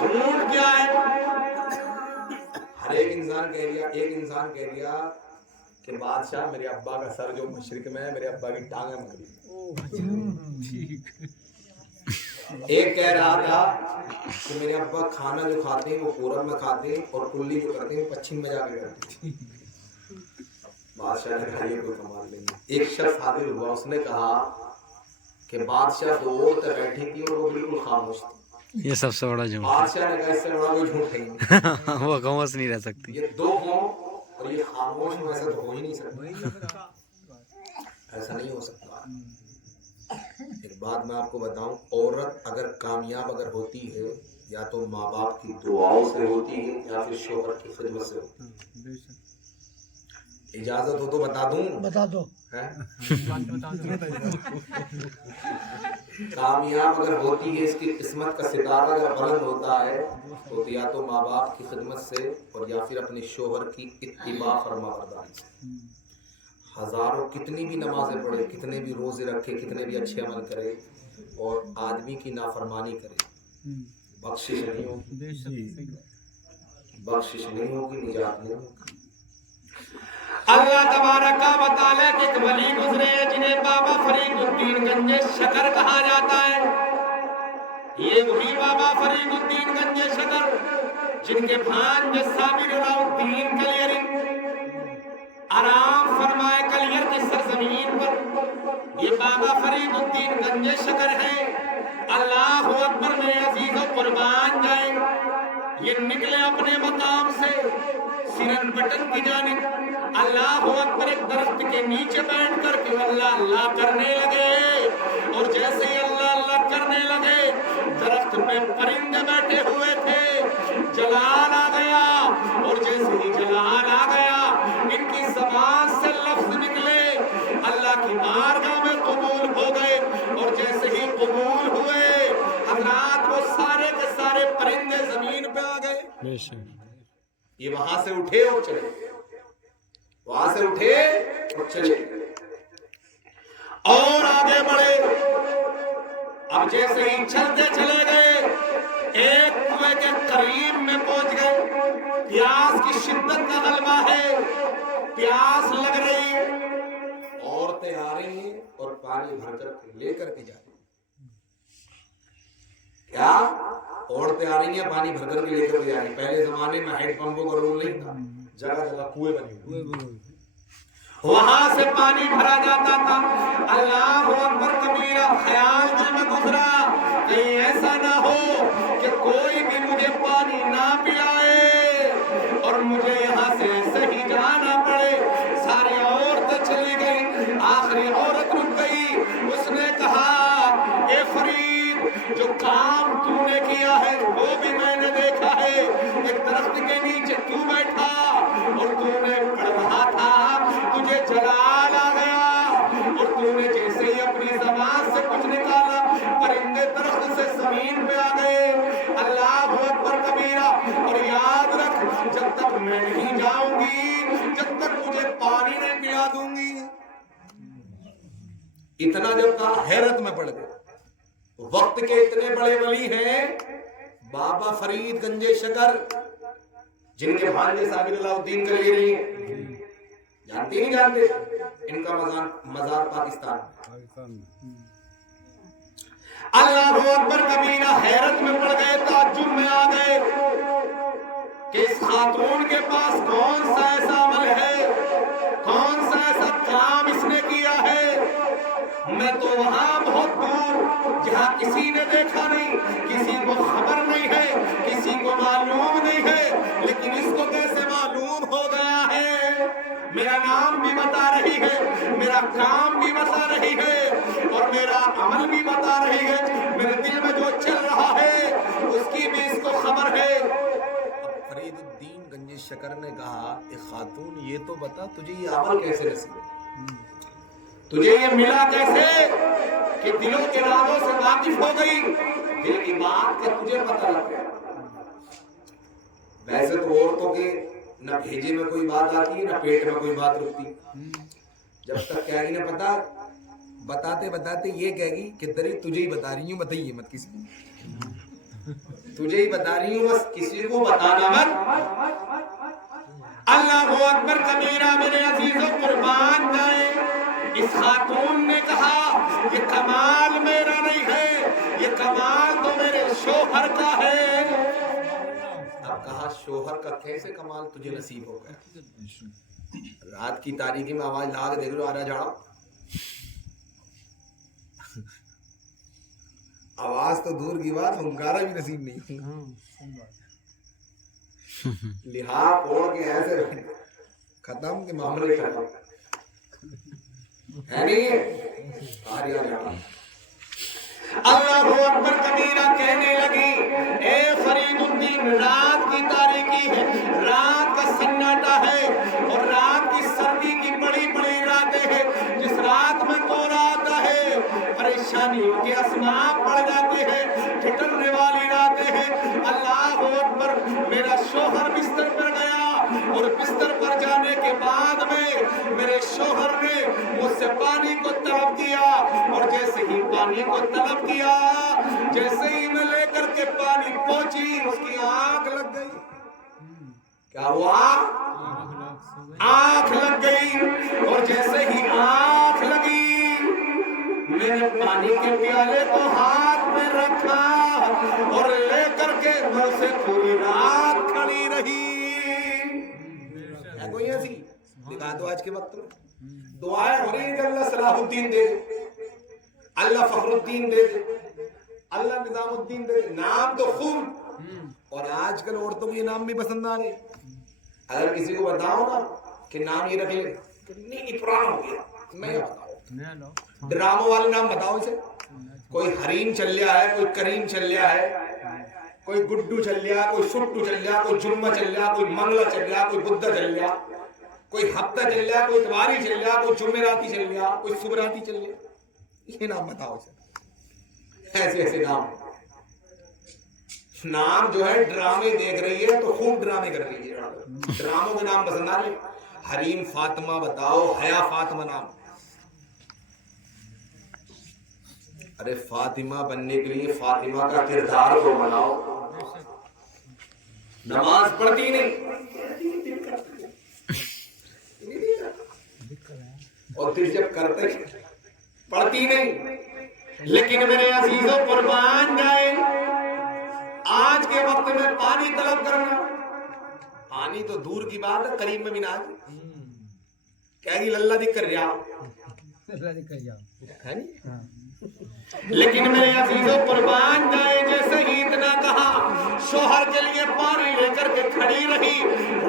جھوٹ کیا ہے؟ ہر ایک انسان کہہ دیا کہ بادشاہ میرے ابا کا سر جو مشرق میں ہے، میرے ابا کی ٹانگیں مغرب۔ ایک کہہ رہا تھا کہ میرے ابا کھانا جو کھاتے ہیں وہ پورب میں کھاتے ہیں اور کلی جو کرتے ہیں پچھم میں جا کے کرتے ہیں۔ بادشاہ نے کہا یہ کوئی کمال نہیں۔ ایک شخص حاضر ہوا، اس نے کہا کہ بادشاہ دو عورتیں بیٹھی تھی اور وہ بالکل خاموش تھی۔ یہ سب سے بڑا جھوٹ بادشاہ نے کہا اس سے بڑا کوئی جھوٹ ہے ہی نہیں۔ وہ خاموش نہیں رہ سکتی۔ یہ دو ہوں اور یہ خاموش ہوں، ایسا تو ہو ہی نہیں سکتا، ایسا نہیں ہو سکتا۔ ایک بات میں آپ کو بتاؤں، عورت اگر کامیاب اگر ہوتی ہے یا تو ماں باپ کی دعاؤں سے ہوتی ہے یا پھر شوہر کی خدمت سے ہوتی ہے۔ اجازت ہو تو بتا دوں؟ بتا دو۔ کامیاب اگر ہوتی ہے، اس کی قسمت کا ستارہ اگر بلند ہوتا ہے تو یا تو ماں باپ کی خدمت سے اور یا پھر اپنے شوہر کی اتباع فرما برداری سے۔ ہزاروں کتنی بھی نمازیں پڑھے، کتنے بھی روزے رکھے، کتنے بھی اچھے عمل کرے اور آدمی کی نافرمانی کرے، بخشش نہیں ہوگی، بخشش نہیں ہوگی، نجات نہیں ہوگی۔ اللہ تبارک و تعالیٰ کے ایک ولی گزرے ہیں جنہیں بابا فرید الدین گنج شکر کہا جاتا ہے۔ یہ وہی بابا فرید الدین گنج شکر جن کے بھانج صابر الدین کلیری آرام فرمائے کلیر کی سرزمین پر، یہ بابا فرید الدین گنج شکر ہے۔ اللہ اکبر میں عزیز و قربان جائیں، یہ نکلے اپنے مقام سے سرن بٹن کی جانب، اللہ اکبر ایک درخت کے نیچے بیٹھ کر کے اللہ اللہ کرنے لگے، اور جیسے ہی اللہ اللہ کرنے لگے درخت پہ پرندے بیٹھے ہوئے تھے، جلال آ گیا، اور جیسے ہی جلال آ گیا ان کی زبان سے لفظ نکلے اللہ کی بارگاہ میں قبول ہو گئے، اور جیسے ہی قبول ہوئے حضرات وہ سارے کے سارے پرندے زمین پہ آ گئے۔ یہ وہاں سے اٹھے اور چلے گئے، وہاں سے اٹھے اور چلے گئے اور آگے بڑھے۔ اب جیسے ہی چلتے چلے گئے ایک کنویں کے قریب میں پہنچ گئے، پیاس کی شدت کا غلبہ ہے، پیاس لگ رہی ہے، عورتیں آ رہی ہیں اور پانی بھر کر لے کر کے جا رہی ہیں۔ کیا عورتیں آ رہی ہیں پانی بھر کر کے لے کر کے جا رہی ہیں؟ پہلے زمانے میں ہینڈ پمپوں کا رول نہیں تھا، جگہ جگہ کنویں بنے ہوئے، وہاں سے پانی بھرا جاتا تھا۔ اللہ اکبر کبیرہ، خیال دل میں گزرا کہیں ایسا نہ ہو کہ کوئی بھی مجھے پانی نہ پلائے اور مجھے یہاں سے صحیح جانا پڑے۔ ساری عورتیں چلی گئی، آخری عورت رک گئی، اس نے کہا اے فرید جو کام تو نے کیا ہے وہ بھی میں نے دیکھا ہے، ایک درخت کے نیچے تو بیٹھا اور تو نے پڑھ رہا تھا، تجھے جلال آ گیا اور تو نے جیسے ہی اپنی زبان سے کچھ نکالا پرندے درخت سے زمین پہ آ گئے۔ اللہ اکبر کبیرہ، اور یاد رکھ جب تک میں نہیں جاؤں گی، جب تک مجھے پانی نہیں پلا دوں گی۔ اتنا جب کہا حیرت میں پڑ گئے، وقت کے اتنے بڑے ولی ہیں بابا فرید گنج شکر جن کے بھانجے صابر اللہ الدین کلیری، جانتے نہیں جانتے؟ ان کا مزار پاکستان۔ اللہ اکبر کبیرہ، حیرت میں پڑ گئے، تعجب میں آ گئے کہ اس خاتون کے پاس کون سا ایسا عمل ہے، کون سا ایسا کام اس نے کیا ہے۔ میں تو وہاں بہت دور جہاں کسی نے دیکھا نہیں، کسی کو خبر نہیں ہے، کسی کو معلوم نہیں ہے، لیکن اس کو کیسے معلوم ہو گیا ہے؟ میرا نام بھی بتا رہی ہے، میرا کام بھی بتا رہی ہے اور میرا عمل بھی بتا رہی ہے، میرے دل میں جو چل رہا ہے اس کی بھی اس کو خبر ہے۔ اب فرید الدین گنج شکر نے کہا اے خاتون یہ تو بتا تجھے یہ عمل کیسے نصیب ہے، تجھے یہ ملا کیسے کہ دلوں کے رازوں سے واقف ہو گئی، دل کی بات کا تجھے پتہ لگ گیا۔ ویسے تو عورتوں کے نہ بھیجے میں کوئی بات آتی ہے نہ پیٹ میں کوئی بات رکتی، جب تک کہہ گی نہ پتا، بتاتے بتاتے یہ کہے گی کہ تری تجھے ہی بتا رہی ہوں، بتائیے مت کسی کو۔ تجھے ہی بتا رہی ہوں، بس کسی کو بتانا مت۔ اللہ اکبر کبیرہ میرے عزیزوں قربان جائے۔ اس خاتون نے کہا یہ کمال میرا نہیں ہے، یہ کمال تو میرے شوہر کا ہے۔ اب کہا شوہر کا کیسے کمال تجھے نصیب ہو گیا؟ رات کی تاریکی میں آواز لا کے دیکھ لو، آ رہا جھاڑا، آواز تو دور کی بات، ہنکارا بھی نصیب نہیں۔ لحاظ پھوڑ کے ایسے ختم کے معاملے ختم ہے نہیں۔ اللہ اکبر کبیرہ کہنے لگی اے فرید الدین، رات کی تاریکی ہے، رات کا سناٹا ہے، اور رات کی سردی کی بڑی بڑی راتیں ہیں، جس رات میں کورا آتا ہے، پریشانیوں کے اسباب پڑ جاتے ہیں، ٹھٹرنے والی راتیں ہیں۔ اللہ اکبر، میرا شوہر بستر پر گیا، اور بستر پر جانے کے بعد میں میرے شوہر نے مجھ سے پانی کو طلب کیا، اور جیسے ہی پانی کو طلب کیا، جیسے ہی میں لے کر کے پانی پہنچی، اس کی آنکھ لگ گئی۔ کیا ہوا؟ آنکھ لگ گئی، اور جیسے ہی آنکھ لگی، میں نے پانی کے پیالے کو ہاتھ میں رکھا، اور لے کر کے میں اسے پوری رات کھڑی رہی۔ ہے کوئی ایسی؟ دکھا دو آج کے وقت میں دعائیں ہو رہی ہیں کہ اللہ صلاح الدین دے دے، اللہ فخر الدین دے دے، اللہ نظام الدین دے دے، نام تو خوب، اور آج کل عورتوں کو یہ نام بھی پسند آ رہے۔ اگر کسی کو بتاؤ نا کہ نام یہ رکھ لے، نہیں پرانا ہو گیا، میں بتاؤ ڈراموں والے نام بتاؤ اسے۔ کوئی حریم چل لیا ہے، کوئی کریم چل لیا ہے، کوئی گڈو چل لیا، کوئی سٹو چل لیا، کوئی جمعہ چل لیا، کوئی منگلا چل لیا، کوئی بدھا چل لیا، کوئی ہفتہ چل لیا، کوئی اتواری چل لیا، کوئی جمعراتی چل لیا، کوئی صبحراتی چل لیا۔ یہ نام بتاؤ اسے، ایسے ایسے نام جو ہے ڈرامے دیکھ رہی ہے تو خوب ڈرامے کر رہی ہے، ڈراموں کے نام پسند آ رہے۔ حریم فاطمہ بتاؤ، حیا فاطمہ نام، ارے فاطمہ بننے کے لیے فاطمہ کا کردار کو بناؤ۔ نماز پڑھتی نہیں، اور پھر جب کرتے پڑھتی نہیں، لیکن میرے عزیزوں قربان جائے، آج کے وقت میں پانی طلب کرنا، پانی تو دور کی بات ہے، قریب میں بھی نہ کہہ گی للہ دکھ کر رہا ہے نہیں۔ لیکن میرے عزیزوں قربان جائے، جیسے ہی اتنا کہا، شوہر کے لیے پانی لے کر کے کھڑی رہی۔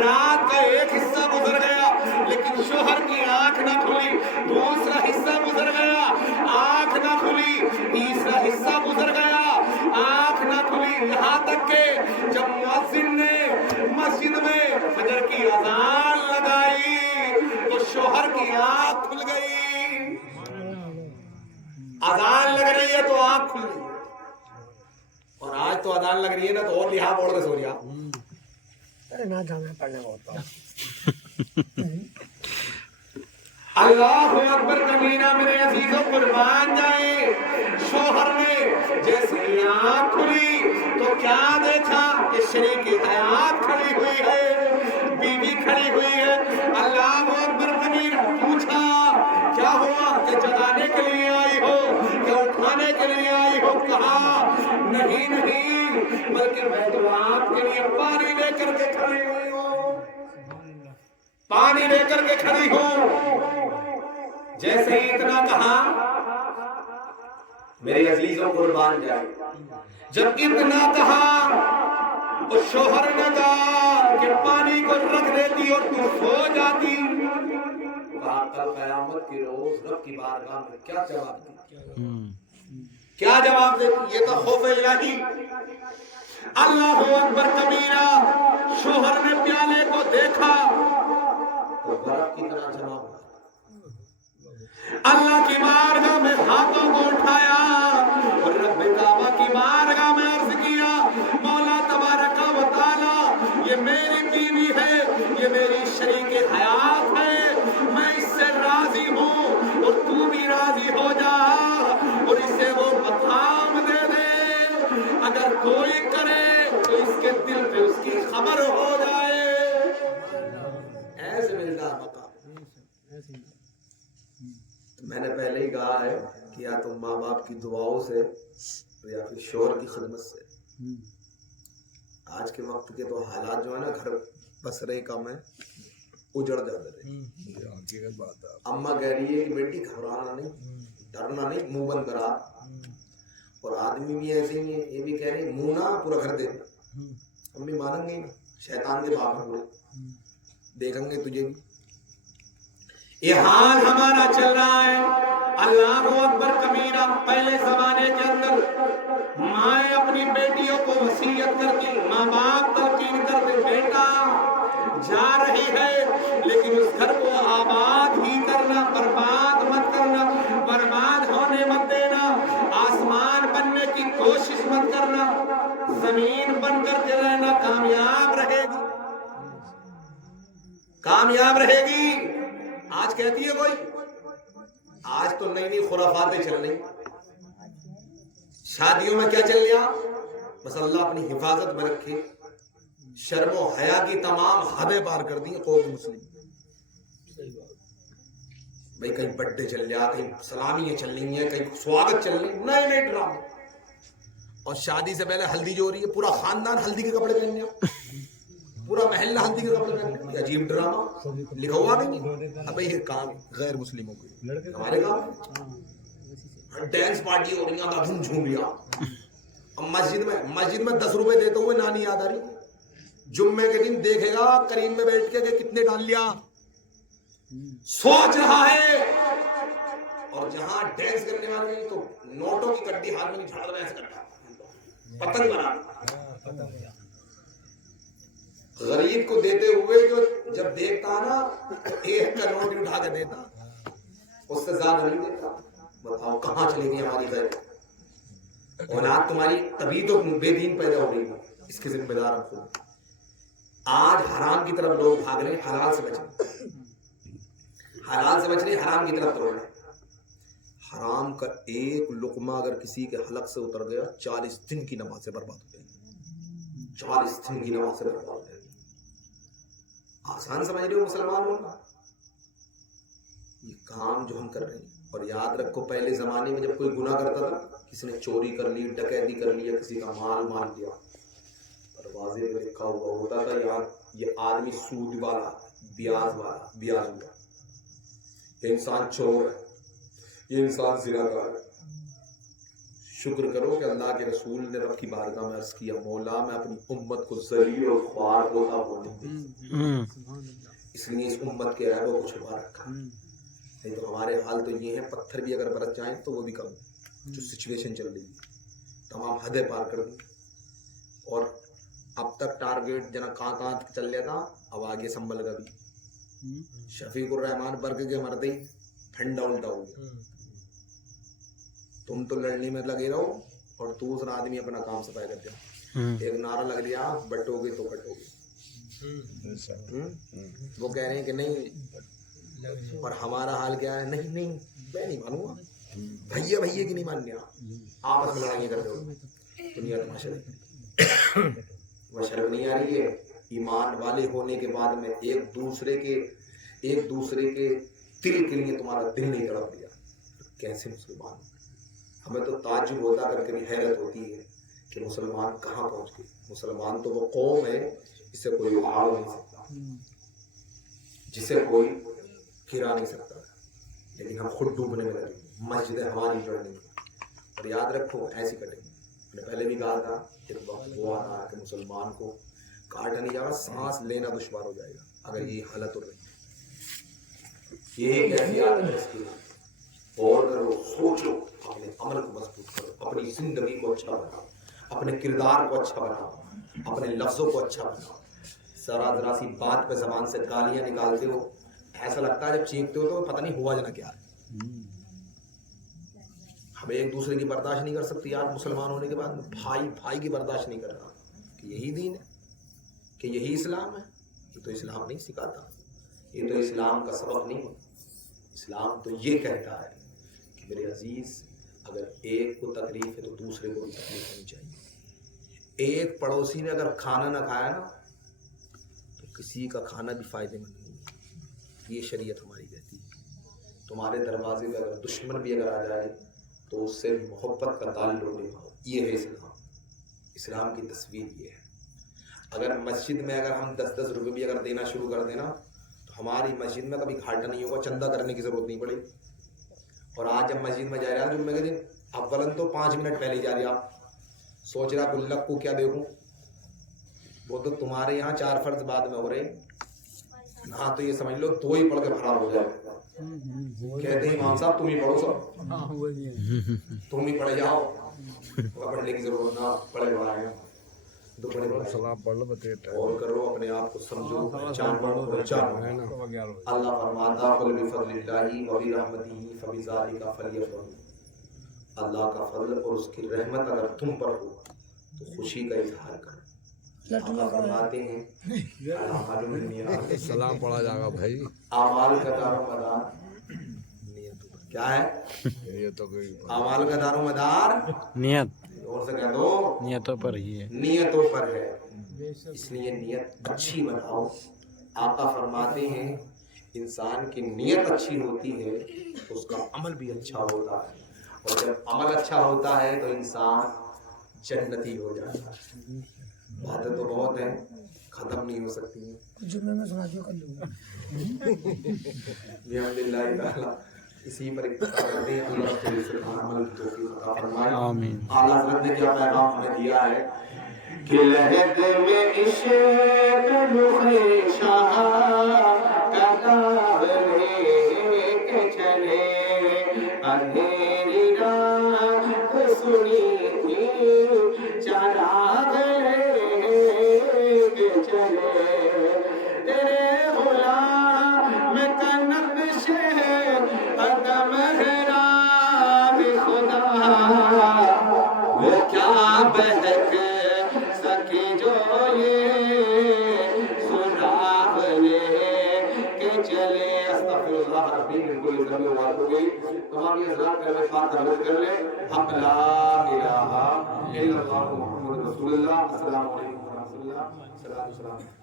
رات کا ایک حصہ گزر گیا، لیکن شوہر کی آنکھ نہ کھلی، دوسرا حصہ گزر گیا، آنکھ نہ کھلی، تیسرا حصہ گزر گیا، آنکھ نہ کھلی، یہاں تک کہ جب مؤذن نے مسجد میں فجر کی اذان لگائی تو شوہر کی آنکھ کھل گئی۔ اذان لگ رہی ہے تو آنکھ کھل گئی، اور آج تو اذان لگ رہی ہے نا تو اور لحاظ اوڑھ کے سو جا۔ ارے نہ جانا پڑھنے ہوتا۔ اللہ اکبر کبیرہ میرے عزیزوں قربان جائے، شوہر نے جیسے ہی آنکھ کھلی تو کیا دیکھا کہ شریک حیات کھڑی ہوئی ہے، بیوی کھڑی ہوئی ہے۔ اللہ اکبر کبیرہ پوچھا کیا ہوا، کہ جگانے کے لیے آئی ہو، کہ اٹھانے کے لیے آئی ہو؟ کہا نہیں نہیں، بلکہ میں تو آپ کے لیے پانی لے کر کے کھڑی ہوئی ہوں، پانی لے کر کے کھڑی ہوں۔ جیسے ہی اتنا کہا، میرے عزیزوں قربان جائے، جب اتنا کہا تو شوہر نے کہا کہ پانی کو رکھ دیتی اور تو سو جاتی۔ کہا کل قیامت کے روز رب کی بارگاہ میں کیا جواب دی، کیا جواب دے؟ یہ تو خوف الہی۔ اللہ اکبر کبیرہ، شوہر نے پیالے کو دیکھا تو برف کی طرح جمع ہوا۔ اللہ کی بارگاہ میں ہاتھوں کو اٹھایا اور رب کعبہ کی بارگاہ میں عرض کیا، مولا تبارک و تعالی، یہ میری بیوی ہے، یہ میری شریک حیات ہے، میں اس سے راضی ہوں اور تو بھی راضی ہو جا، اور اسے وہ مقام دے دے۔ اگر کوئی کرے تو اس کے دل پہ اس کی خبر ہو جائے. ایسے ملتا مقام. میں نے پہلے ہی کہا ہے کہ یا تم ماں باپ کی دعاؤں سے یا پھر شوہر کی خدمت سے. آج کے وقت کے تو حالات جو ہے نا گھر بسرے کم ہے اجڑ جاتے تھے. اماں کہہ رہی ہے کہ بیٹی گھبرانا نہیں ڈرنا نہیں منہ بند کرا. اور آدمی بھی ایسے ہی ہے یہ بھی کہہ رہے منہ نہ پورا گھر دیکھنا. امی مانیں گے شیطان کے باپ پورے دیکھیں گے تجھے بھی. یہ حال ہمارا چل رہا ہے. اللہ اکبر کبیرہ. پہلے زمانے کے اندر مائیں اپنی بیٹیوں کو وصیت کرتی ماں باپ تلقین کرتے بیٹا جا رہی ہے لیکن اس گھر کو آباد ہی کرنا برباد مت کرنا برباد ہونے مت دینا. آسمان بننے کی کوشش مت کرنا زمین بن کر کے رہنا. کامیاب رہے گی کامیاب رہے گی. آج کہتی ہے کوئی آج تو نئی نئی خرافاتیں چل رہی. شادیوں میں کیا چل رہا بس اللہ اپنی حفاظت میں رکھے. شرم و حیا کی تمام حدیں پار کر دی قوم مسلم. بھائی کہیں برتھ ڈے چل رہا کہیں سلامیاں چل رہی ہیں کہیں سواگت چل رہی نئے نئے ڈرامے. اور شادی سے پہلے ہلدی جو ہو رہی ہے پورا خاندان ہلدی کے کپڑے پہن لیا پورا محلہ ہلدی کے کپڑے پہن لیا. عجیب ڈرامہ لکھا ہوا نہیں. اب یہ کام غیر مسلموں کے ہمارے کام ڈانس پارٹی ہو رہی ہیں دھوم جھوم لیا. مسجد میں 10 روپے دیتے ہوئے نانی یاد آ رہی. جمعے کے دن دیکھے گا کریم میں بیٹھ کے کہ کتنے ڈال لیا سوچ رہا ہے. اور جہاں ڈانس کرنے والے تو نوٹوں کی کٹی ہاتھ میں نہیں جھاڑ رہا ایسے کرتا پتنگ بنا. غریب کو دیتے ہوئے جو جب دیکھتا نا ایک کا نوٹ اٹھا کے دیتا اس سے زیادہ نہیں دیتا. بتاؤ کہاں چلے گی ہماری غیر اولاد تمہاری تبھی تو بے دین پیدا ہو رہی ہے. اس کے ذمہ دار ہم خود. آج حرام کی طرف لوگ بھاگ رہے ہیں حلال سے بچ رہے حرام کی طرف دوڑ رہے. حرام کا ایک لقمہ اگر کسی کے حلق سے اتر گیا 40 دن کی نماز سے برباد ہو جائے گی. 40 دن کی نماز سے برباد ہو جائے گی. آسان سمجھ رہے ہو مسلمان ہونا یہ کام جو ہم کر رہے ہیں. اور یاد رکھو پہلے زمانے میں جب کوئی گناہ کرتا تھا کسی نے چوری کر لی ڈکیتی کر لی یا کسی کا مال مار دیا دروازے پہ لکھا ہوا ہوتا تھا یار یہ آدمی سود والا بیاج ہوا یہ انسان چور ہے یہ انسان زناکار ہے. شکر کرو کہ اللہ کے رسول نے رب کی بارگاہ میں عرض کیا مولا میں اپنی امت کو ذلیل اور خوار ہوتا ہونے دوں اس لیے اس امت کے عیبوں کو چھپا رکھا. نہیں تو ہمارے حال تو یہ ہے پتھر بھی اگر برس جائیں تو وہ بھی کم جو سچویشن چل رہی ہے تمام حدیں پار کر دی. اور اب تک ٹارگیٹ جنا کہاں چل رہا تھا اب آگے سنبھل گا بھی. شفیق الرحمان برگ کے مرد ہی ٹھنڈا الٹا ہو گیا. تم تو لڑنے میں لگے رہو اور دوسرا آدمی اپنا کام صفائی کرتے ہو. ایک نعرہ لگ لیا بٹو گے تو کٹو گے. وہ کہہ رہے ہیں کہ نہیں اور ہمارا حال کیا ہے نہیں میں نہیں مانوں گا بھیا کی نہیں ماننے آپس میں لڑائیاں کرتے ہو. دنیا تماشا وہ شرم نہیں آ رہی ہے. ایمان والے ہونے کے بعد میں ایک دوسرے کے دل کے لیے تمہارا دل نہیں تڑپ دیا کیسے مسلمان. ہمیں تو تعجب ہوتا کر کے بھی حیرت ہوتی ہے کہ مسلمان کہاں پہنچ گئے. مسلمان تو وہ قوم ہے جسے کوئی اکھاڑ نہیں سکتا جسے کوئی گرا نہیں سکتا لیکن ہم خود ڈوبنے میں لگے مسجدیں ہماری جڑ نہیں. اور یاد رکھو ایسی کٹیں گے. میں نے پہلے بھی کہا تھا ایک وقت وہ آ رہا کہ مسلمان کو کاٹا نہیں جائے گا سانس لینا دشوار ہو جائے گا اگر یہ حالت ہو رہی. یہ کیفیات ہے اس کی. اور کرو سوچو اپنے عمل کو مضبوط کرو اپنی زندگی کو اچھا بناؤ اپنے کردار کو اچھا بناؤ اپنے لفظوں کو اچھا بناؤ. ذرا سی بات پہ زبان سے گالیاں نکالتے ہو ایسا لگتا ہے جب چیختے ہو تو پتہ نہیں ہوا جنا کیا ہے. ہمیں ایک دوسرے کی برداشت نہیں کر سکتی یار. مسلمان ہونے کے بعد بھائی کی برداشت نہیں کر رہا کہ یہی دین ہے کہ یہی اسلام ہے. یہ تو اسلام نہیں سکھاتا. یہ تو اسلام کا سبق نہیں. اسلام تو یہ کہتا ہے کہ میرے عزیز اگر ایک کو تکلیف ہے تو دوسرے کو بھی تکلیف ہونی چاہیے. ایک پڑوسی نے اگر کھانا نہ کھایا نا تو کسی کا کھانا بھی فائدے مند نہیں ہے. یہ شریعت ہماری کہتی ہے. تمہارے دروازے پہ اگر دشمن بھی اگر آ جائے تو اس سے محبت کا تعلق نبھاؤ. یہ ہے اسلام. اسلام کی تصویر یہ ہے. اگر مسجد میں اگر ہم 10-10 روپے بھی اگر دینا شروع کر دینا تو ہماری مسجد میں کبھی گھاٹا نہیں ہوگا, چندہ کرنے کی ضرورت نہیں پڑے. اور آج جب مسجد میں جا رہا جمعے کے دن اولن تو 5 منٹ پہلے جا رہا, سوچ رہا گلک کو کیا دیکھوں, وہ تو تمہارے یہاں 4 فرض بعد میں ہو رہے نہ, تو یہ سمجھ لو 2 ہی پڑھ کے خراب ہو جائے. کہتے ہیں امام صاحب تم ہی پڑھو, سب تم ہی پڑھے جاؤ, پڑھنے کی ضرورت نہ, پڑھے بڑھائے تو پڑھے سلام پڑھ لو, اور کرو اپنے آپ کو سمجھو, پہچانو. اللہ فرماتا قل بفضل اللہ وبرحمتہ فبذلک فلیفرحوا. اللہ کا فضل اور اس کی رحمت اگر تم پر ہو تو خوشی کا اظہار کرو. اللہ فرماتے ہیں سلام پڑھا جائے گا بھائی. اعمال کا دار و مدار کیا ہے؟ یہ تو کوئی اعمال کا دار و مدار نیت, اور سے کہہ دو نیتوں پر ہی ہے. نیتوں پر ہے. اس لیے نیت اچھی بناؤ. آقا فرماتے ہیں انسان کی نیت اچھی ہوتی ہے تو اس کا عمل بھی اچھا ہوتا ہے, اور جب عمل اچھا ہوتا ہے تو انسان جنتی ہو جاتا ہے. باتیں تو بہت ہیں, ختم نہیں ہو سکتی ہیں. جمعے میں سنا دیا کر لوں. الحمدللہ تعالی اسی پر اکتفا کرتے ہیں. اللہ تعالی سے عمل کی توفیق عطا فرمائے. آمین. اعلیٰ حضرت نے کیا پیغام ہمیں دیا ہے کہ لہد میں عشق رخ شاہ کا داغ لے کے چلے, اندھیری رات سنی تھی چراغ لے کے چلے. تیرے غلام کا نقش قدم ہے راہ خدا, وہ کیا بہک سکی جو یہ سراغ لے کے چلے. استغفر اللہ ربی من کل ذنب واتوب الیہ. تمام یہ حضرات کلمہ پاک تلاوت کر لیں. حق لا الہ الا اللہ محمد رسول اللہ. السلام علیکم ورحمۃ اللہ.